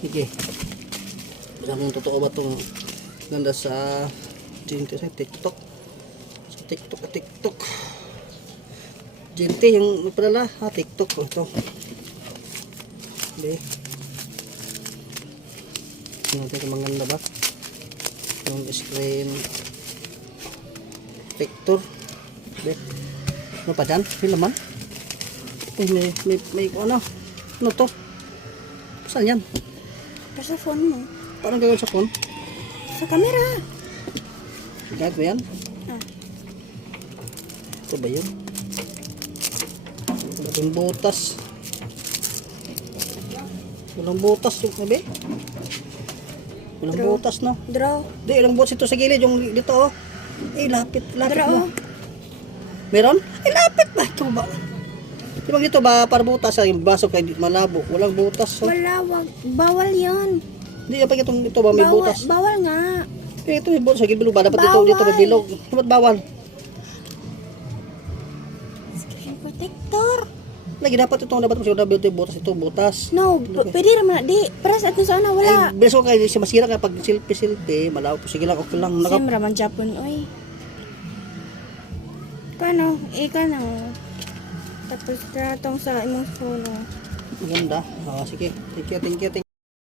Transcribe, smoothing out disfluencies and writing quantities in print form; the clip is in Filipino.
Sige. Alam mo totoo ba itong ganda sa TikTok? Sa TikTok. Gente, yung nagpadala. TikTok. Ito. Okay. Tingnan natin kung maganda ba. Yung screen protector. Okay. Ano pa dyan? May laman? May ano to? Saan yan? Sa phone mo. Parang gagawin sa phone? Sa camera. Gag ba yan? Ah. Ito ba yun? Walang butas. Walang butas yung kabe. Walang Draw. butas, no? Draw. Di, ilang butas ito sa gilid. Yung dito, oh. Lapit Draw. mo. Meron? Lapit ba? Ito ba? Di ba dito ba para butas? Yung baso kay malabo. Walang butas. Oh. Wala, wag. Bawal yun. Di, pa ito ba may butas? Bawal nga. Ito may butas. Sa bilog ba? Dapat Bawal. dito may bilog. Dapat bawal. Screen protector. Lagi dapat ito. Dapat may butas. Ito butas. No, pwede naman na. Di, para sa atin sana, wala. Ay, beso kayo si masira kaya pag silpi malaw po sige lang okay lang Siyempre man Japon, oy. Paano? Ika na. Tapos tratong sa imong phone. maganda. Sige. Thank you.